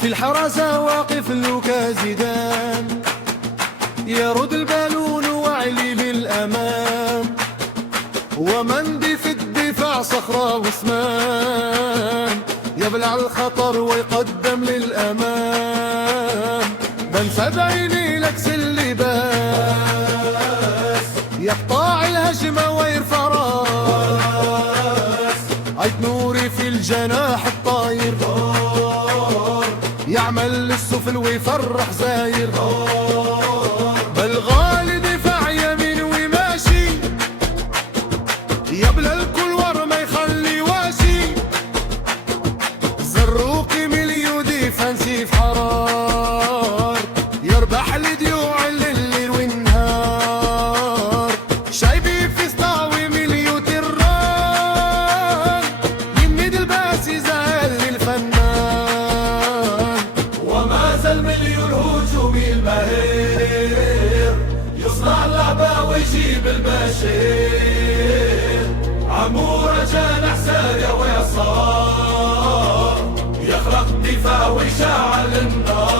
في الحراسة واقف لوكا زيدان، يرد البالون وعلي للأمام، ومندي في الدفاع صخرة وسمان، يبلع الخطر ويقدم للأمام. بنسى بعيني لكس اللباس، يقطع الهجمة ويرفع راس، عيد نوري في الجناح الطاير، يعمل للسفل ويفرح زاير. بالغالي دفاع يمين وماشي، يبلى الكل ما يخلي واشي، زروقي مليو ديفانسيف حرار، يربح لديوع الليل والنهار، شايبي في سطاوي مليو تران، يمد الباسي زال للفنان. وما زال مليو الهجومي المهير، يصنع اللعبة ويجيب البشير، عمورة جناح سارية ويسار، يخلق دفاع ويشعل النار.